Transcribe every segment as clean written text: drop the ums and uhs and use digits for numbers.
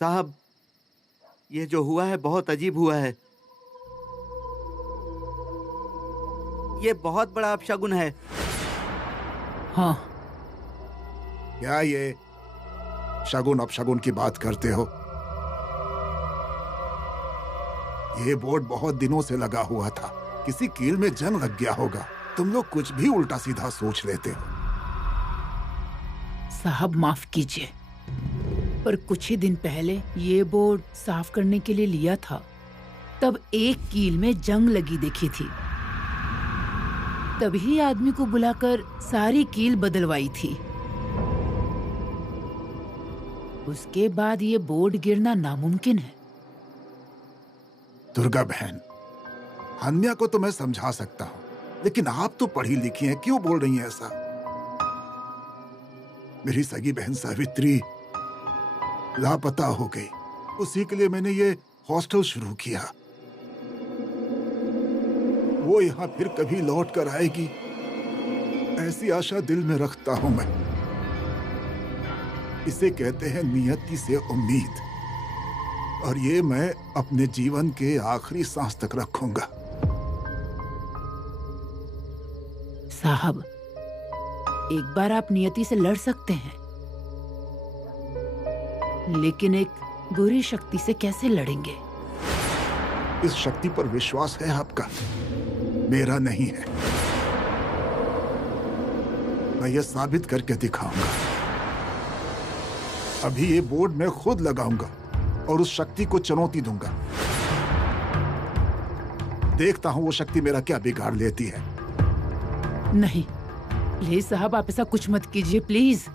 साहब, ये जो हुआ है बहुत अजीब हुआ है। ये बहुत बड़ा अपशगुन है। हाँ, क्या ये शगुन अपशगुन की बात करते हो? ये बोर्ड बहुत दिनों से लगा हुआ था। किसी कील में जंग लग गया होगा। तुम लोग कुछ भी उल्टा सीधा सोच लेते हो। साहब माफ कीजिए, पर कुछ ही दिन पहले ये बोर्ड साफ करने के लिए लिया था, तब एक कील में जंग लगी देखी थी। तभी आदमी को बुलाकर सारी कील बदलवाई थी। उसके बाद ये बोर्ड गिरना नामुमकिन है। दुर्गा बहन, हन्या को तो मैं समझा सकता हूँ, लेकिन आप तो पढ़ी लिखी हैं, क्यों बोल रही हैं ऐसा? मेरी सगी बहन सावित्री लापता हो गई। उसी के लिए मैंने ये हॉस्टल शुरू किया। वो यहाँ फिर कभी लौट कर आएगी, ऐसी आशा दिल में रखता हूं मैं। इसे कहते हैं नियति से उम्मीद, और ये मैं अपने जीवन के आखिरी सांस तक रखूंगा। साहब, एक बार आप नियति से लड़ सकते हैं, लेकिन एक बुरी शक्ति से कैसे लड़ेंगे? इस शक्ति पर विश्वास है आपका? मेरा नहीं है। मैं ये साबित करके दिखाऊंगा। अभी ये बोर्ड मैं खुद लगाऊंगा और उस शक्ति को चुनौती दूंगा। देखता हूं वो शक्ति मेरा क्या बिगाड़ लेती है। नहीं, प्लीज साहब, आप ऐसा कुछ मत कीजिए, प्लीज।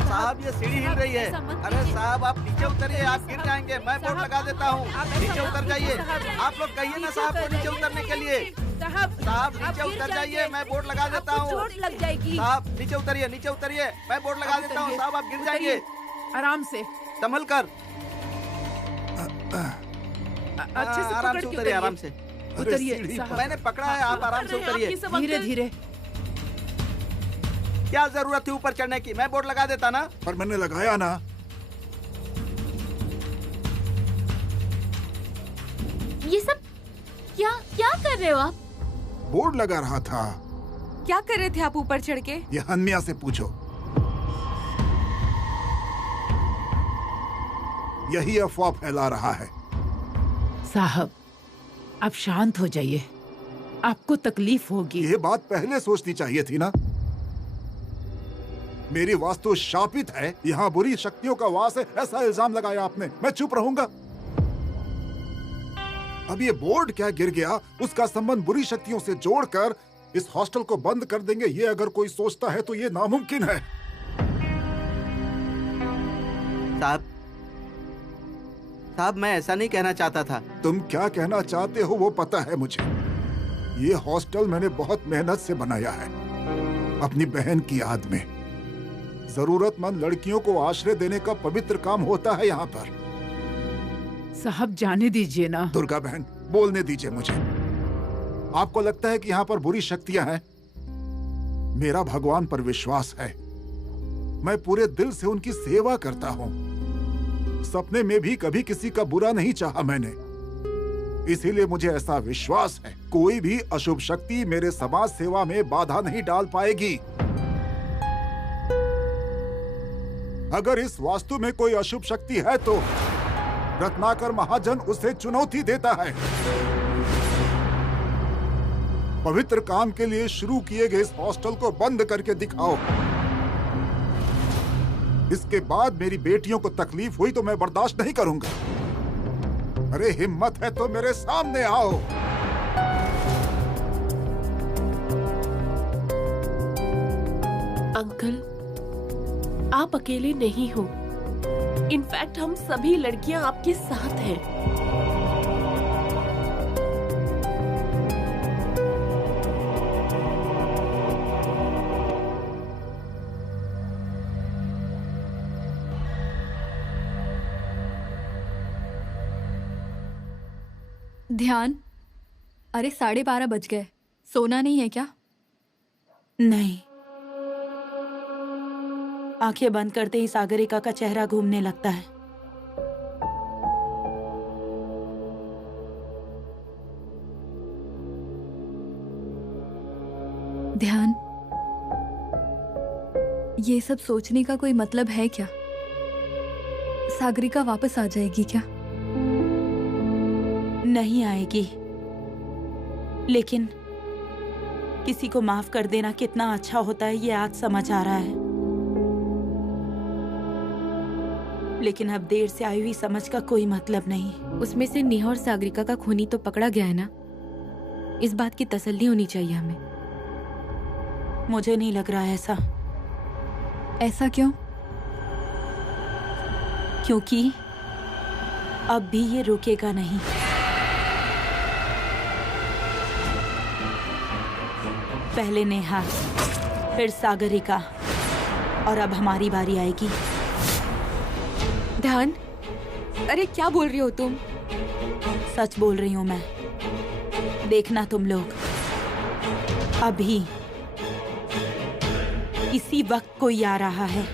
साहब, ये सीढ़ी हिल रही है। अरे साहब, आप नीचे उतरिए, आप गिर जाएंगे। मैं बोर्ड लगा देता हूँ, नीचे उतर जाइए। आप लोग कहिए ना साहब को नीचे उतरने के लिए। साहब नीचे उतर जाइए, मैं बोर्ड लगा देता हूँ। चोट लग जाएगी। साहब नीचे उतरिए, नीचे उतरिए, मैं बोर्ड लगा देता हूँ। साहब आप गिर जाएंगे, आराम से, संभल कर। अच्छे से आराम पकड़ से के उतरिए, आराम से उतरिए साहब। मैंने पकड़ा है, आप आराम से उतरिए। धीरे धीरे। क्या जरूरत थी ऊपर चढ़ने की? मैं बोर्ड लगा देता ना। पर मैंने लगाया ना। ये सब क्या क्या कर रहे हो आप? बोर्ड लगा रहा था। क्या कर रहे थे आप ऊपर चढ़ के? ये हन्या से पूछो। यही अफवाह फैला रहा है। साहब, आप शांत हो जाइए, आपको तकलीफ होगी। ये बात पहले सोचनी चाहिए थी ना। मेरी वास्तु शापित है, यहाँ बुरी शक्तियों का वास है, ऐसा इल्जाम लगाया आपने। मैं चुप रहूंगा? अब ये बोर्ड क्या गिर गया, उसका संबंध बुरी शक्तियों से जोड़कर इस हॉस्टल को बंद कर देंगे, ये अगर कोई सोचता है तो ये नामुमकिन है। साहब मैं ऐसा नहीं कहना चाहता था। तुम क्या कहना चाहते हो वो पता है मुझे। ये हॉस्टल मैंने बहुत मेहनत से बनाया है, अपनी बहन की याद में। जरूरतमंद लड़कियों को आश्रय देने का पवित्र काम होता है यहाँ पर। साहब जाने दीजिए ना। दुर्गा बहन, बोलने दीजिए मुझे। आपको लगता है कि यहाँ पर बुरी शक्तियां हैं? मेरा भगवान पर विश्वास है। मैं पूरे दिल से उनकी सेवा करता हूँ। सपने में भी कभी किसी का बुरा नहीं चाहा मैंने। इसीलिए मुझे ऐसा विश्वास है, कोई भी अशुभ शक्ति मेरे समाज सेवा में बाधा नहीं डाल पाएगी। अगर इस वास्तु में कोई अशुभ शक्ति है तो रत्नाकर महाजन उसे चुनौती देता है। पवित्र काम के लिए शुरू किए गए इस हॉस्टल को बंद करके दिखाओ। इसके बाद मेरी बेटियों को तकलीफ हुई तो मैं बर्दाश्त नहीं करूंगा। अरे हिम्मत है तो मेरे सामने आओ। अंकल, आप अकेले नहीं हो। इनफैक्ट हम सभी लड़कियां आपके साथ हैं। ध्यान। अरे 12:30 बज गए, सोना नहीं है क्या? नहीं। आंखें बंद करते ही सागरिका का चेहरा घूमने लगता है। ध्यान, ये सब सोचने का कोई मतलब है क्या? सागरिका वापस आ जाएगी क्या? नहीं आएगी, लेकिन किसी को माफ कर देना कितना अच्छा होता है ये आज समझ आ रहा है। लेकिन अब देर से आई हुई समझ का कोई मतलब नहीं। उसमें से नेहा और सागरिका का खूनी तो पकड़ा गया है ना, इस बात की तसल्ली होनी चाहिए हमें। मुझे नहीं लग रहा है ऐसा। ऐसा क्यों? क्योंकि अब भी ये रुकेगा नहीं। पहले नेहा, फिर सागरिका, और अब हमारी बारी आएगी। ध्यान, अरे क्या बोल रही हो तुम? सच बोल रही हूं मैं। देखना तुम लोग, अभी इसी वक्त कोई आ रहा है।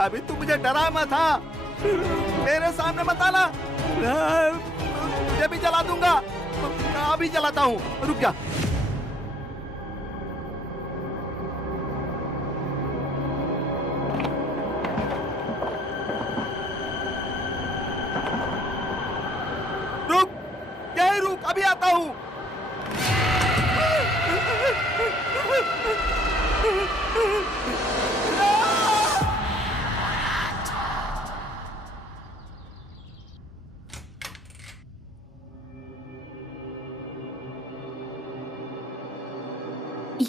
अभी तू मुझे डरा मत था, मेरे सामने मत आना, तुझे भी जला दूंगा। अभी जलाता हूँ, रुक जा। रुक, यही रुक, अभी आता हूँ।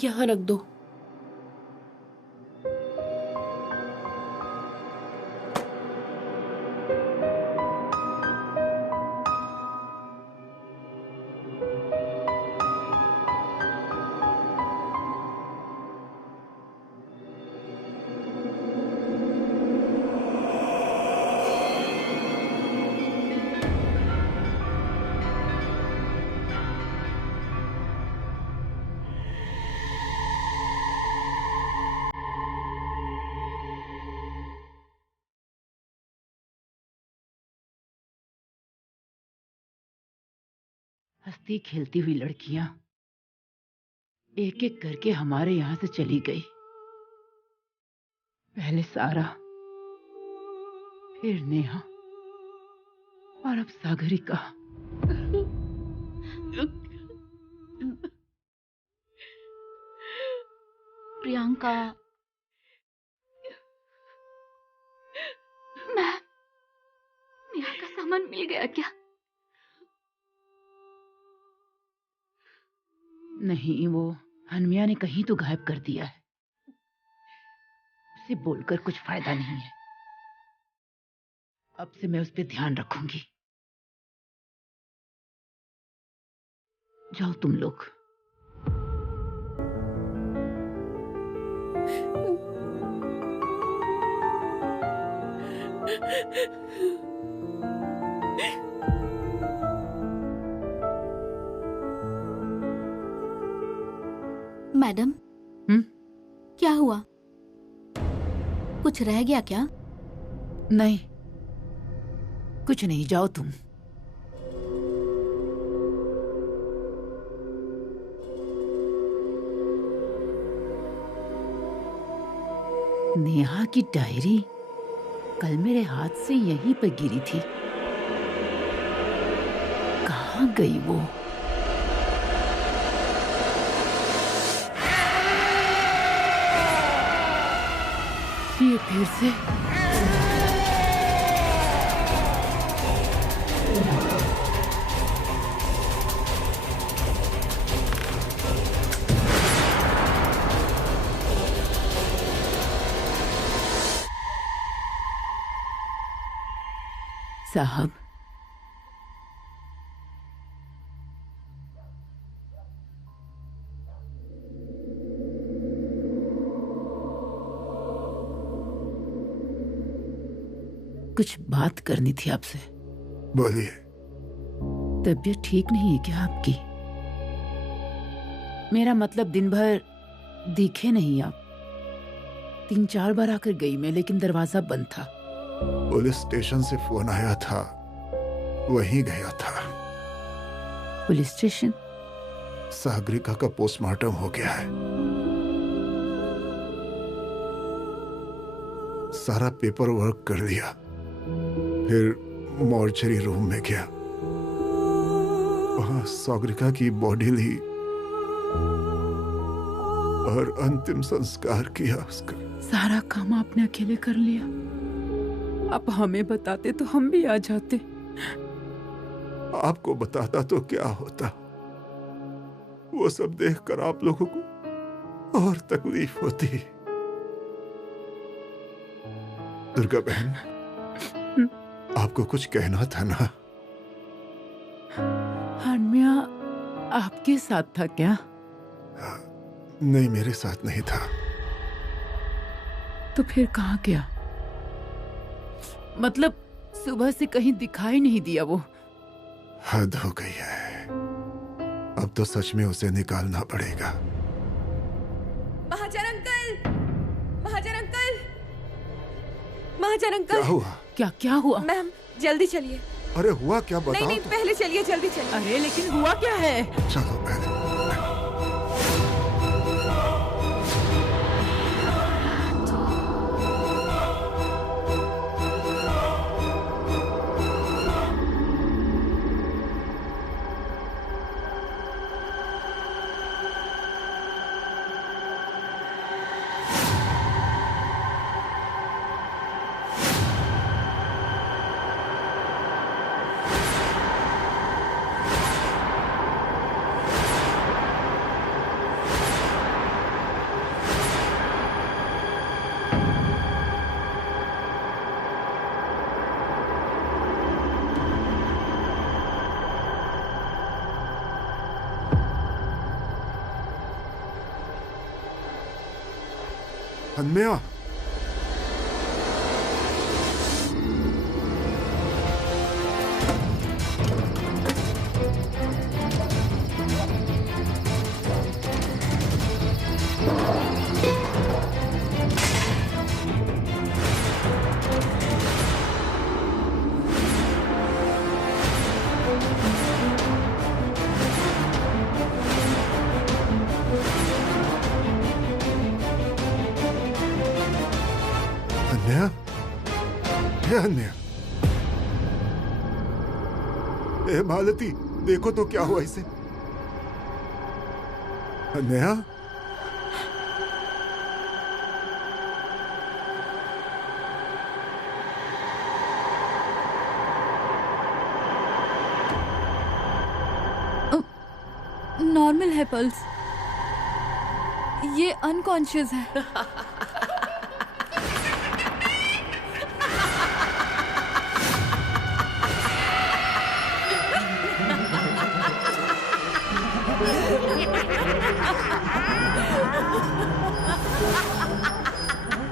यहाँ रख दो। हंसती खेलती हुई लड़कियां एक एक करके हमारे यहाँ से चली गई। पहले सारा, फिर नेहा, और अब सागरिका। प्रियंका, मैं नेहा का सामान मिल गया क्या? नहीं, वो हनमिया ने कहीं तो गायब कर दिया है। उसे बोलकर कुछ फायदा नहीं है। अब से मैं उस पर ध्यान रखूंगी। जाओ तुम लोग। मैडम, क्या हुआ? कुछ रह गया क्या? नहीं, कुछ नहीं, जाओ तुम। नेहा की डायरी कल मेरे हाथ से यहीं पर गिरी थी। कहाँ गई वो? ये फिर से साहब, कुछ बात करनी थी आपसे। बोलिए। तबीयत ठीक नहीं है क्या आपकी? मेरा मतलब दिन भर दिखे नहीं आप। 3-4 बार आकर गई मैं, लेकिन दरवाजा बंद था। पुलिस स्टेशन से फोन आया था, वहीं गया था। Police station? सागरिका का पोस्टमार्टम हो गया है। सारा पेपर वर्क कर दिया, फिर मॉर्चरी रूम में गया। वहां सागरिका की बॉडी ली और अंतिम संस्कार किया उसका। सारा काम आपने अकेले कर लिया। आप हमें बताते तो हम भी आ जाते। आपको बताता तो क्या होता, वो सब देखकर आप लोगों को और तकलीफ होती। दुर्गा बहन, आपको कुछ कहना था ना? हनमिया आपके साथ था क्या? नहीं, मेरे साथ नहीं था। तो फिर कहाँ गया? मतलब सुबह से कहीं दिखाई नहीं दिया वो। हद हो गई है, अब तो सच में उसे निकालना पड़ेगा। महाजन अंकल, महाजन अंकल, महाजन अंकल। क्या हुआ? क्या हुआ? मैम जल्दी चलिए। अरे हुआ क्या, बताओ। नहीं, तो। पहले चलिए, जल्दी चलिए। अरे लेकिन हुआ क्या है? चलो पहले। हन्या, अन्य। ए मालती, देखो तो क्या हुआ इसे। अन्या, नॉर्मल है पल्स, ये अनकॉन्शियस है।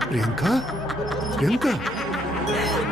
प्रियंका, प्रियंका,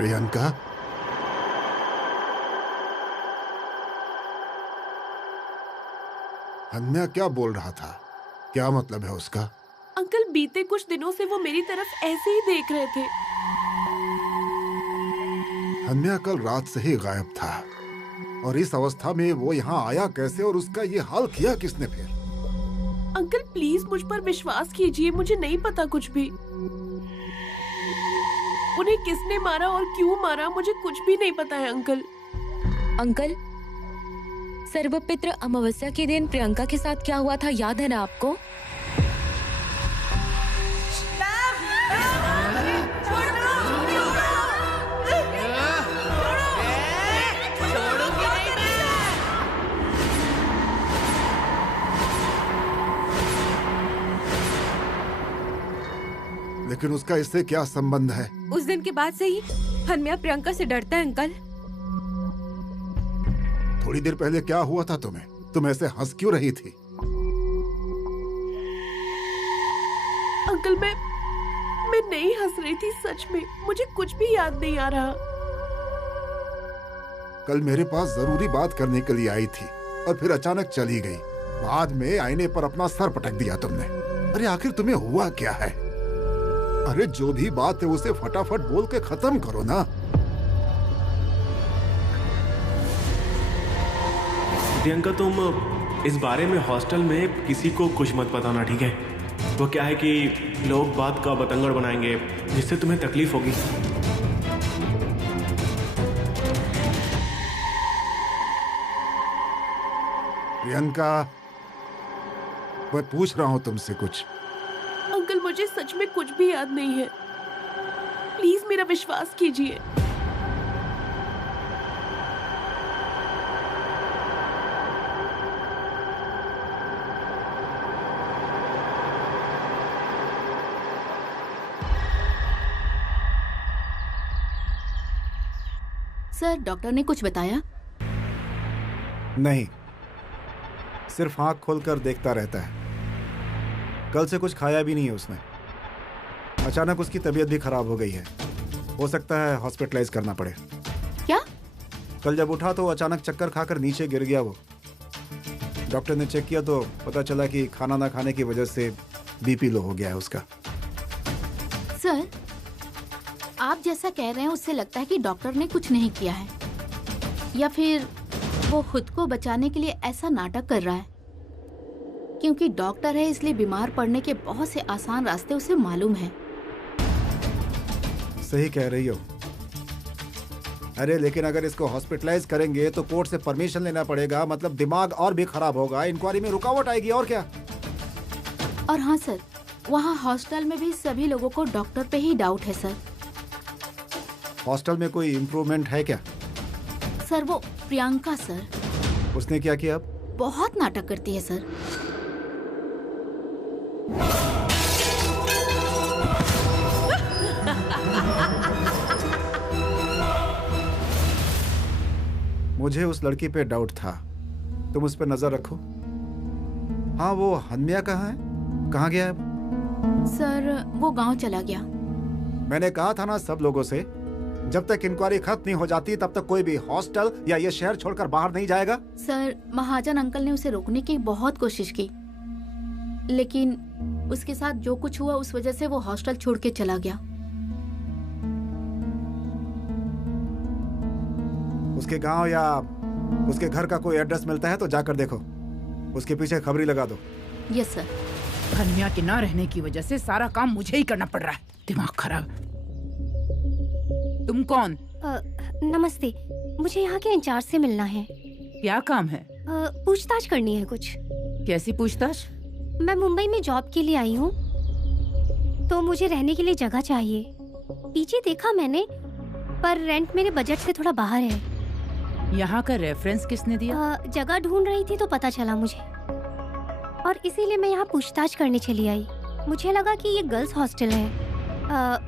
प्रियंका, हन्या क्या बोल रहा था? क्या मतलब है उसका? अंकल, बीते कुछ दिनों से वो मेरी तरफ ऐसे ही देख रहे थे। हन्या कल रात से ही गायब था और इस अवस्था में वो यहाँ आया कैसे और उसका ये हाल किया किसने फिर? अंकल प्लीज मुझ पर विश्वास कीजिए, मुझे नहीं पता कुछ भी। उन्हें किसने मारा और क्यों मारा मुझे कुछ भी नहीं पता है अंकल। अंकल, सर्वपित्र अमावस्या के दिन प्रियंका के साथ क्या हुआ था याद है ना आपको? लेकिन उसका इससे क्या संबंध है? उस दिन के बाद से ही हन्या प्रियंका से डरता है अंकल। थोड़ी देर पहले क्या हुआ था तुम्हें? तुम ऐसे हंस क्यों रही थी? अंकल मैं नहीं हंस रही थी, सच में मुझे कुछ भी याद नहीं आ रहा। कल मेरे पास जरूरी बात करने के लिए आई थी और फिर अचानक चली गई। बाद में आईने पर अपना सर पटक दिया तुमने। अरे आखिर तुम्हें हुआ क्या है? अरे जो भी बात है उसे फटाफट बोल के खत्म करो ना। प्रियंका, तुम इस बारे में हॉस्टल में किसी को कुछ मत बताना, ठीक है? वो क्या है कि लोग बात का बतंगड़ बनाएंगे जिससे तुम्हें तकलीफ होगी। प्रियंका, मैं पूछ रहा हूँ तुमसे कुछ। अंकल मुझे सच में कुछ भी याद नहीं है, प्लीज मेरा विश्वास कीजिए। सर, डॉक्टर ने कुछ बताया? नहीं, सिर्फ आंख खोलकर देखता रहता है। कल से कुछ खाया भी नहीं है उसने। अचानक उसकी तबीयत भी खराब हो गई है। हो सकता है हॉस्पिटलाइज करना पड़े। क्या? कल जब उठा तो अचानक चक्कर खाकर नीचे गिर गया वो। डॉक्टर ने चेक किया तो पता चला कि खाना ना खाने की वजह से बीपी लो हो गया है उसका। सर, आप जैसा कह रहे हैं उससे लगता है कि डॉक्टर ने कुछ नहीं किया है, या फिर वो खुद को बचाने के लिए ऐसा नाटक कर रहा है। क्योंकि डॉक्टर है इसलिए बीमार पड़ने के बहुत से आसान रास्ते उसे मालूम है। सही कह रही हो। अरे लेकिन अगर इसको हॉस्पिटलाइज करेंगे तो कोर्ट से परमिशन लेना पड़ेगा, मतलब दिमाग और भी खराब होगा, इंक्वायरी में रुकावट आएगी और क्या। और हाँ सर, वहाँ हॉस्टल में भी सभी लोगों को डॉक्टर पे ही डाउट है सर। हॉस्टल में कोई इम्प्रूवमेंट है क्या? सर वो प्रियंका सर, उसने क्या किया? अब बहुत नाटक करती है सर। मुझे उस लड़की पे डाउट था, तुम उस पर नजर रखो। हाँ, वो हन्या कहाँ है? कहाँ गया है? सर वो गांव चला गया। मैंने कहा था ना सब लोगों से, जब तक इंक्वायरी खत्म नहीं हो जाती तब तक कोई भी हॉस्टल या ये शहर छोड़कर बाहर नहीं जाएगा। सर महाजन अंकल ने उसे रोकने की बहुत कोशिश की, लेकिन उसके साथ जो कुछ हुआ उस वजह से वो हॉस्टल छोड़ के चला गया। उसके गांव या उसके घर का कोई एड्रेस मिलता है तो जाकर देखो, उसके पीछे खबरी लगा दो। Yes sir. हन्या के ना रहने की वजह से सारा काम मुझे ही करना पड़ रहा है। दिमाग खराब। तुम कौन? नमस्ते, मुझे यहाँ के इंचार्ज से मिलना है। क्या काम है? पूछताछ करनी है कुछ। कैसी पूछताछ? मैं मुंबई में जॉब के लिए आई हूँ, तो मुझे रहने के लिए जगह चाहिए। पीछे देखा मैंने, पर रेंट मेरे बजट से थोड़ा बाहर है। यहाँ का रेफरेंस किसने दिया? जगह ढूंढ रही थी तो पता चला मुझे, और इसीलिए मैं यहाँ पूछताछ करने चली आई। मुझे लगा कि ये गर्ल्स हॉस्टल है।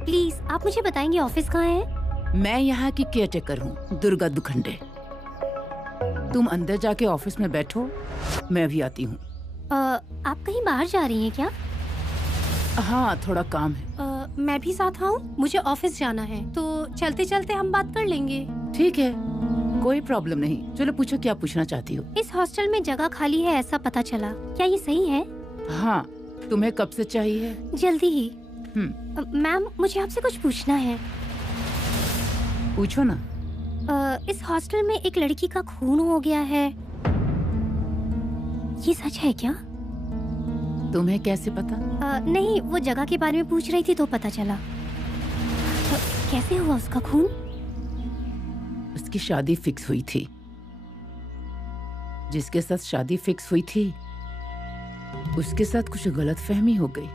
प्लीज आप मुझे बताएंगे ऑफिस कहाँ है? मैं यहाँ की केयरटेकर हूँ, दुर्गा दुखंडे। तुम अंदर जाके ऑफिस में बैठो, मैं भी आती हूँ। आप कहीं बाहर जा रही हैं क्या? हाँ, थोड़ा काम है। मैं भी साथ आऊँ? मुझे ऑफिस जाना है, तो चलते चलते हम बात कर लेंगे। ठीक है, कोई प्रॉब्लम नहीं। चलो पूछो, क्या पूछना चाहती हो? इस हॉस्टल में जगह खाली है ऐसा पता चला, क्या ये सही है? हाँ, तुम्हें कब से चाहिए? जल्दी ही। मैम, मुझे आपसे कुछ पूछना है। पूछो ना। इस हॉस्टल में एक लड़की का खून हो गया है, ये सच है क्या? तुम्हें कैसे पता? नहीं, वो जगह के बारे में पूछ रही थी तो पता चला। कैसे हुआ उसका खून? उसकी शादी फिक्स हुई थी। जिसके साथ शादी फिक्स हुई थी उसके साथ कुछ गलतफहमी हो गई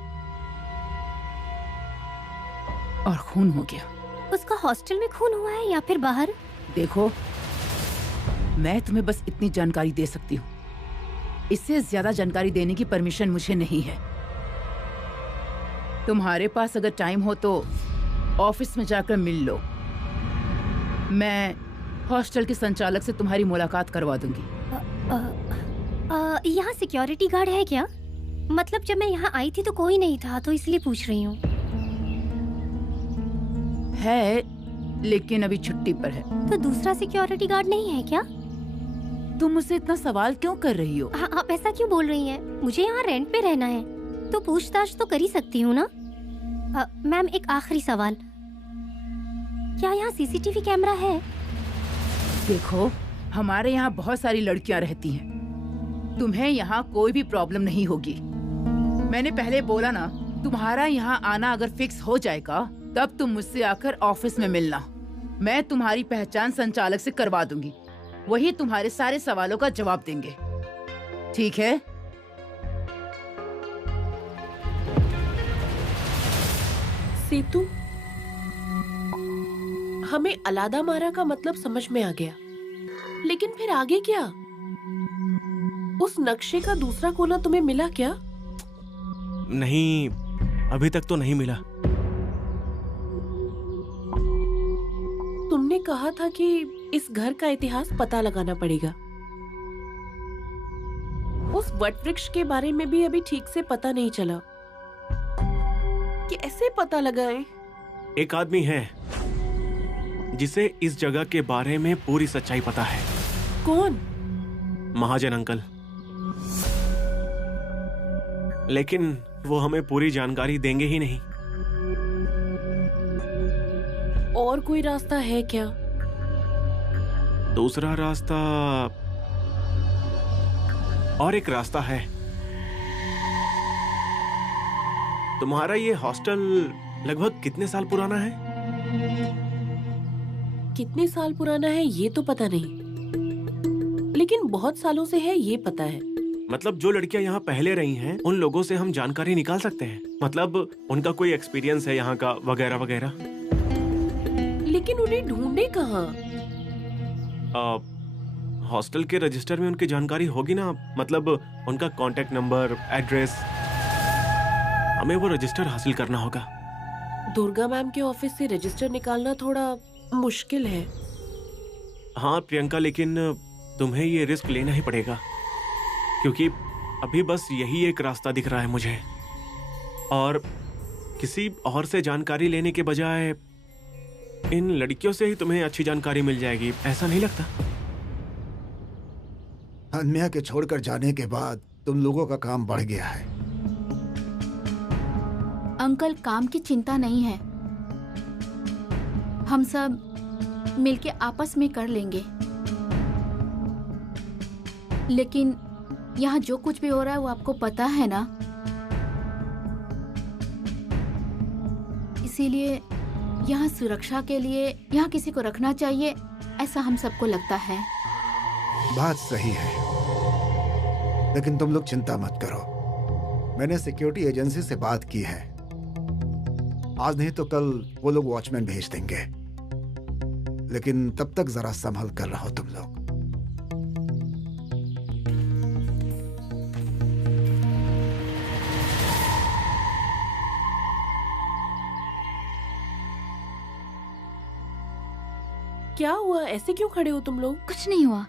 और खून हो गया। उसका हॉस्टल में खून हुआ है या फिर बाहर? देखो, मैं तुम्हें बस इतनी जानकारी दे सकती हूँ, इससे ज्यादा जानकारी देने की परमिशन मुझे नहीं है। तुम्हारे पास अगर टाइम हो तो ऑफिस में जाकर मिल लो। मैं हॉस्टल के संचालक से तुम्हारी मुलाकात करवा दूंगी। यहाँ सिक्योरिटी गार्ड है क्या? मतलब जब मैं यहाँ आई थी तो कोई नहीं था, तो इसलिए पूछ रही हूँ। है, लेकिन अभी छुट्टी पर है। तो दूसरा सिक्योरिटी गार्ड नहीं है क्या? तुम मुझसे इतना सवाल क्यों कर रही हो? हाँ, आप ऐसा क्यों बोल रही हैं? मुझे यहाँ रेंट पे रहना है, तो पूछताछ तो कर ही सकती हूँ ना। मैम, एक आखिरी सवाल, क्या यहाँ सीसीटीवी कैमरा है? देखो, हमारे यहाँ बहुत सारी लड़कियाँ रहती हैं, तुम्हें यहाँ कोई भी प्रॉब्लम नहीं होगी। मैंने पहले बोला ना, तुम्हारा यहाँ आना अगर फिक्स हो जाएगा तब तुम मुझसे आकर ऑफिस में मिलना। मैं तुम्हारी पहचान संचालक से करवा दूंगी, वही तुम्हारे सारे सवालों का जवाब देंगे। ठीक है? सेतु, हमें अलादा मारा का मतलब समझ में आ गया, लेकिन फिर आगे क्या? उस नक्शे का दूसरा कोना तुम्हें मिला क्या? नहीं, अभी तक तो नहीं मिला। तुमने कहा था कि इस घर का इतिहास पता लगाना पड़ेगा। उस वटवृक्ष के बारे में भी अभी ठीक से पता नहीं चला। कैसे पता लगाएं? एक आदमी है जिसे इस जगह के बारे में पूरी सच्चाई पता है। कौन? महाजन अंकल। लेकिन वो हमें पूरी जानकारी देंगे ही नहीं। और कोई रास्ता है क्या? दूसरा रास्ता, और एक रास्ता है। तुम्हारा ये हॉस्टल लगभग कितने साल पुराना है? कितने साल पुराना है ये तो पता नहीं, लेकिन बहुत सालों से है ये पता है। मतलब जो लड़कियां यहाँ पहले रही हैं, उन लोगों से हम जानकारी निकाल सकते हैं। मतलब उनका कोई एक्सपीरियंस है यहाँ का, वगैरह वगैरह। लेकिन उन्हें ढूंढे कहाँ? हॉस्टल के रजिस्टर में उनकी जानकारी होगी ना, मतलब उनका कांटेक्ट नंबर, एड्रेस। हमें वो रजिस्टर हासिल करना होगा। दुर्गा मैम के ऑफिस से रजिस्टर निकालना थोड़ा मुश्किल है। हाँ प्रियंका, लेकिन तुम्हें ये रिस्क लेना ही पड़ेगा, क्योंकि अभी बस यही एक रास्ता दिख रहा है मुझे। और किसी और से जानकारी लेने के बजाय इन लड़कियों से ही तुम्हें अच्छी जानकारी मिल जाएगी, ऐसा नहीं लगता? अन्या के छोड़कर जाने के बाद तुम लोगों का काम बढ़ गया है। अंकल, काम की चिंता नहीं है, हम सब मिलके आपस में कर लेंगे। लेकिन यहाँ जो कुछ भी हो रहा है वो आपको पता है ना, इसीलिए यहाँ सुरक्षा के लिए यहाँ किसी को रखना चाहिए, ऐसा हम सबको लगता है। बात सही है, लेकिन तुम लोग चिंता मत करो। मैंने सिक्योरिटी एजेंसी से बात की है, आज नहीं तो कल वो लोग वॉचमैन भेज देंगे। लेकिन तब तक जरा संभल कर रहो तुम लोग। क्या हुआ? ऐसे क्यों खड़े हो तुम लोग? कुछ नहीं हुआ,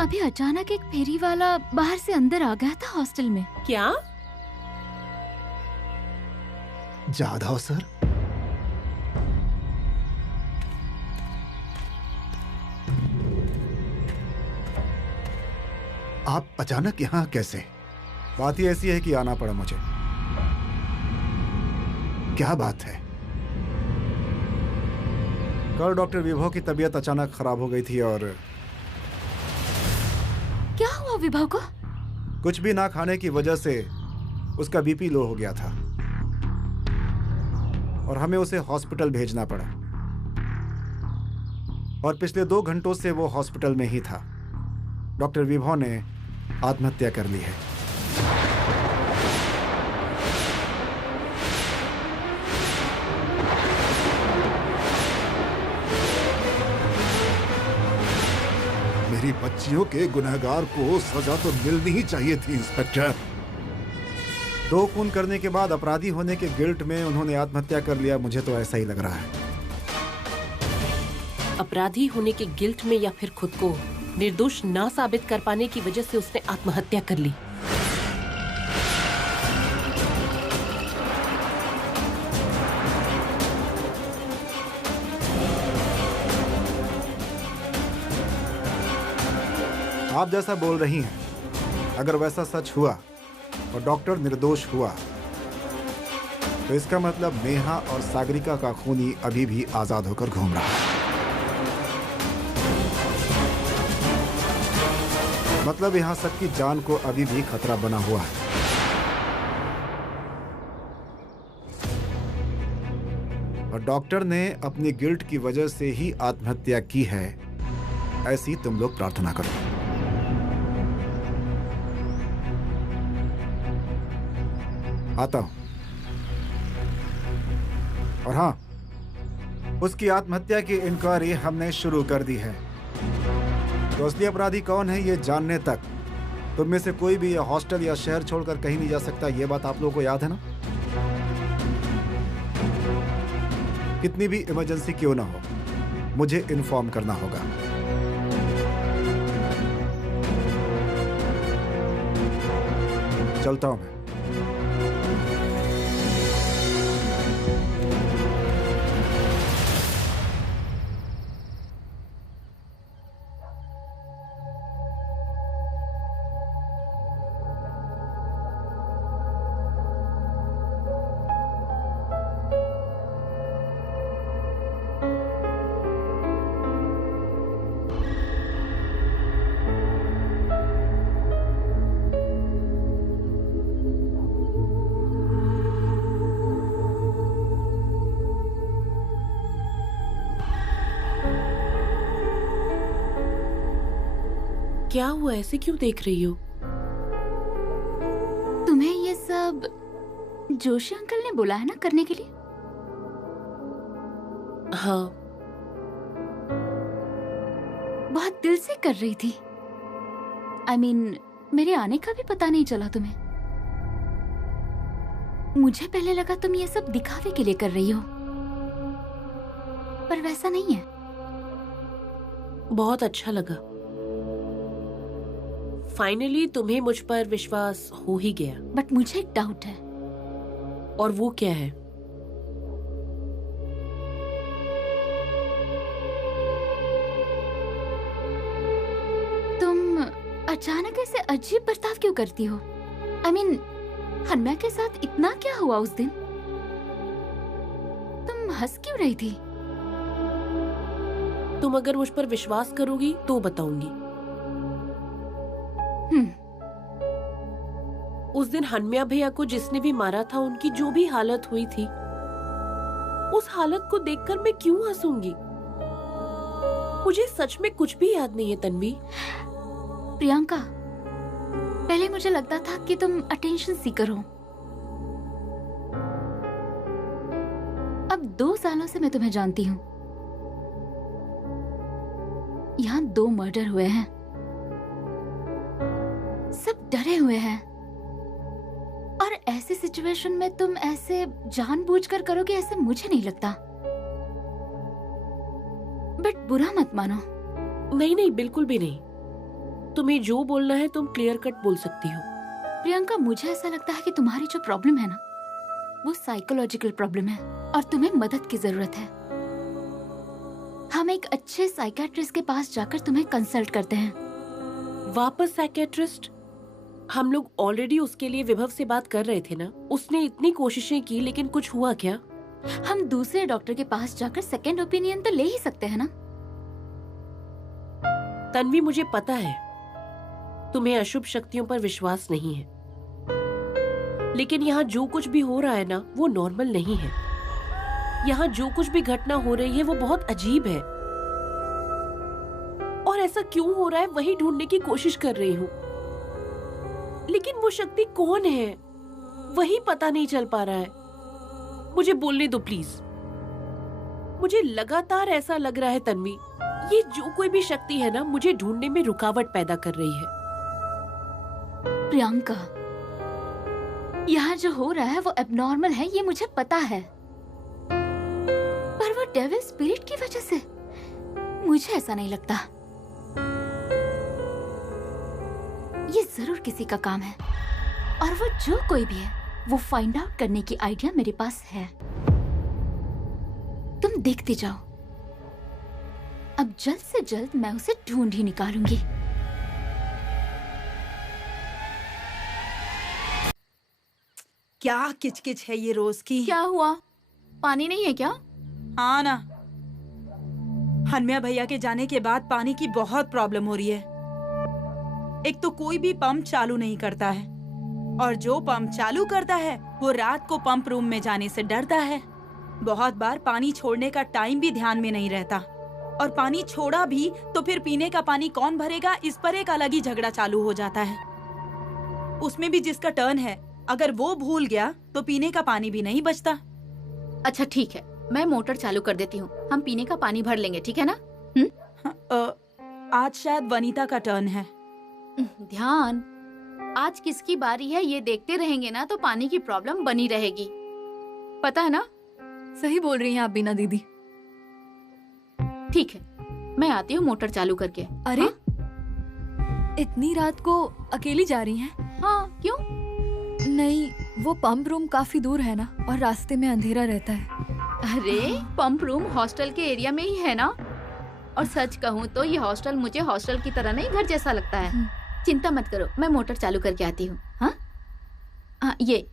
अभी अचानक एक फेरी वाला बाहर से अंदर आ गया था हॉस्टल में। क्या? जाधव सर, आप अचानक यहाँ कैसे? बात ही ऐसी है कि आना पड़ा मुझे। क्या बात है? कल डॉक्टर विभव की तबीयत अचानक खराब हो गई थी और क्या हुआ विभव को? कुछ भी ना खाने की वजह से उसका बीपी लो हो गया था और हमें उसे हॉस्पिटल भेजना पड़ा। और पिछले 2 घंटों से वो हॉस्पिटल में ही था। डॉक्टर विभव ने आत्महत्या कर ली है। मेरी बच्चियों के गुनहगार को सजा तो मिलनी ही चाहिए थी इंस्पेक्टर। 2 खून करने के बाद अपराधी होने के गिल्ट में उन्होंने आत्महत्या कर लिया। मुझे तो ऐसा ही लग रहा है। अपराधी होने के गिल्ट में या फिर खुद को निर्दोष ना साबित कर पाने की वजह से उसने आत्महत्या कर ली। आप जैसा बोल रही हैं, अगर वैसा सच हुआ और डॉक्टर निर्दोष हुआ तो इसका मतलब नेहा और सागरिका का खूनी अभी भी आजाद होकर घूम रहा है। मतलब यहां सबकी जान को अभी भी खतरा बना हुआ है। और डॉक्टर ने अपनी गिल्ट की वजह से ही आत्महत्या की है, ऐसी तुम लोग प्रार्थना करो। आता हूं। और हां, उसकी आत्महत्या की इंक्वायरी हमने शुरू कर दी है। तो असली अपराधी कौन है ये जानने तक तुम में से कोई भी ये हॉस्टल या शहर छोड़कर कहीं नहीं जा सकता। ये बात आप लोगों को याद है ना? कितनी भी इमरजेंसी क्यों ना हो, मुझे इन्फॉर्म करना होगा। चलता हूं मैं। क्या हुआ? ऐसे क्यों देख रही हो? तुम्हें ये सब जोशी अंकल ने बोला है ना करने के लिए? हाँ। बहुत दिल से कर रही थी। I mean, मेरे आने का भी पता नहीं चला तुम्हें। मुझे पहले लगा तुम ये सब दिखावे के लिए कर रही हो, पर वैसा नहीं है। बहुत अच्छा लगा। फाइनली तुम्हें मुझ पर विश्वास हो ही गया। बट मुझे एक डाउट है। और वो क्या है? तुम अचानक ऐसे अजीब बर्ताव क्यों करती हो? I mean, हन्ना के साथ इतना क्या हुआ उस दिन? तुम हंस क्यों रही थी? तुम अगर मुझ पर विश्वास करोगी तो बताऊंगी। उस दिन हनम्या भैया को जिसने भी मारा था, उनकी जो भी हालत हुई थी, उस हालत को देखकर मैं क्यों हंसूंगी? मुझे सच में कुछ भी याद नहीं है तन्वी। प्रियंका, पहले मुझे लगता था कि तुम अटेंशन सीकर हो। अब 2 सालों से मैं तुम्हें जानती हूँ। यहाँ 2 मर्डर हुए हैं, सब डरे हुए हैं, और ऐसी सिचुएशन में तुम ऐसे जानबूझकर करोगे ऐसे मुझे नहीं लगता। बट बुरा मत मानो। नहीं नहीं, बिल्कुल भी नहीं। तुम्हें जो बोलना है तुम क्लियर कट बोल सकती हो। प्रियंका, मुझे ऐसा लगता है कि तुम्हारी जो प्रॉब्लम है ना, वो साइकोलॉजिकल प्रॉब्लम है और तुम्हें मदद की जरूरत है। हम एक अच्छे साइकियाट्रिस्ट के पास जाकर तुम्हें कंसल्ट करते हैं। वापस साइकियाट्रिस्ट? हम लोग ऑलरेडी उसके लिए विभव से बात कर रहे थे ना। उसने इतनी कोशिशें की लेकिन कुछ हुआ क्या? हम दूसरे डॉक्टर के पास जाकर सेकंड ओपिनियन तो ले ही सकते हैं ना। तन्वी, मुझे पता है तुम्हें अशुभ शक्तियों पर विश्वास नहीं है, लेकिन यहाँ जो कुछ भी हो रहा है ना वो नॉर्मल नहीं है। यहाँ जो कुछ भी घटना हो रही है वो बहुत अजीब है, और ऐसा क्यों हो रहा है वही ढूंढने की कोशिश कर रही हूँ। लेकिन वो शक्ति कौन है वही पता नहीं चल पा रहा है। मुझे बोलने दो प्लीज। मुझे लगातार ऐसा लग रहा है तन्वी, ये जो कोई भी शक्ति है ना मुझे ढूंढने में रुकावट पैदा कर रही है। प्रियंका, यहाँ जो हो रहा है वो एबनॉर्मल है, ये मुझे पता है, पर वो डेविल स्पिरिट की वजह से मुझे ऐसा नहीं लगता। ये जरूर किसी का काम है, और वो जो कोई भी है वो फाइंड आउट करने की आइडिया मेरे पास है। तुम देखते जाओ, अब जल्द से जल्द मैं उसे ढूंढ ही निकालूंगी। क्या किचकिच है ये रोज की? क्या हुआ? पानी नहीं है क्या? हाँ ना, हनमिया भैया के जाने के बाद पानी की बहुत प्रॉब्लम हो रही है। एक तो कोई भी पंप चालू नहीं करता है, और जो पंप चालू करता है वो रात को पंप रूम में जाने से डरता है। बहुत बार पानी छोड़ने का टाइम भी ध्यान में नहीं रहता, और पानी छोड़ा भी तो फिर पीने का पानी कौन भरेगा, इस पर एक अलग ही झगड़ा चालू हो जाता है। उसमें भी जिसका टर्न है, अगर वो भूल गया तो पीने का पानी भी नहीं बचता। अच्छा ठीक है, मैं मोटर चालू कर देती हूँ, हम पीने का पानी भर लेंगे, ठीक है ना? आज शायद वनीता का टर्न है। ध्यान, आज किसकी बारी है ये देखते रहेंगे ना तो पानी की प्रॉब्लम बनी रहेगी, पता है ना? सही बोल रही हैं आप बीना दीदी। ठीक है, मैं आती हूँ मोटर चालू करके। अरे हाँ? इतनी रात को अकेली जा रही हैं? हाँ, क्यों? नहीं, वो पंप रूम काफी दूर है ना, और रास्ते में अंधेरा रहता है। अरे पंप रूम हॉस्टल के एरिया में ही है ना, और सच कहूँ तो ये हॉस्टल मुझे हॉस्टल की तरह नहीं घर जैसा लगता है। चिंता मत करो, मैं मोटर चालू करके आती हूँ। हाँ हाँ, ये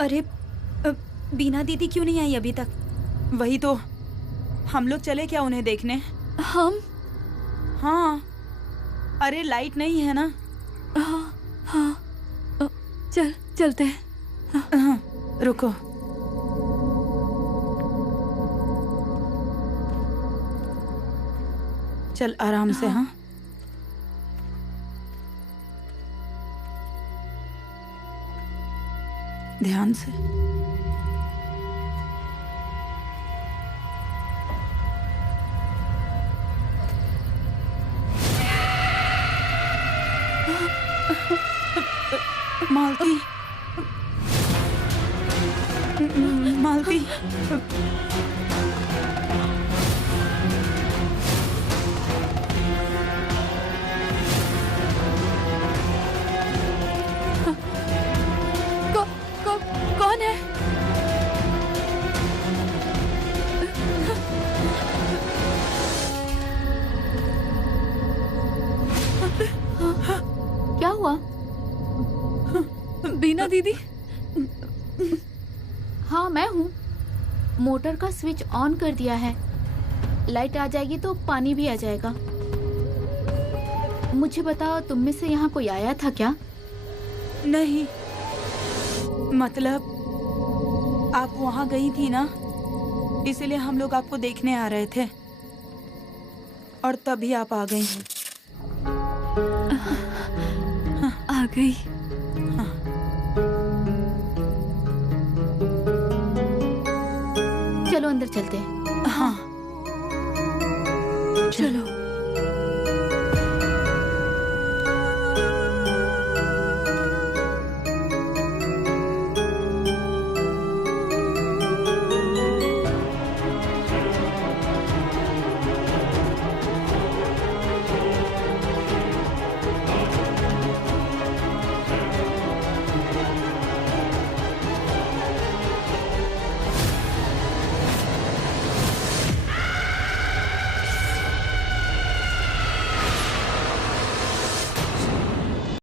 अरे बीना दीदी क्यों नहीं आई अभी तक? वही तो, हम लोग चले क्या उन्हें देखने? हम? हाँ, अरे लाइट नहीं है ना? हाँ हाँ, चलते हैं। हाँ, रुको। चल आराम से। हाँ ध्यान से। मालती, मालती, कौन है? क्या हुआ? बीना दीदी? हाँ मैं हूँ। मोटर का स्विच ऑन कर दिया है, लाइट आ जाएगी तो पानी भी आ जाएगा। मुझे बताओ, तुम में से यहाँ कोई आया था क्या? नहीं, मतलब आप वहाँ गई थी ना, इसीलिए हम लोग आपको देखने आ रहे थे और तभी आप आ गई। आ गई। चलो अंदर चलते हैं। हाँ चलो।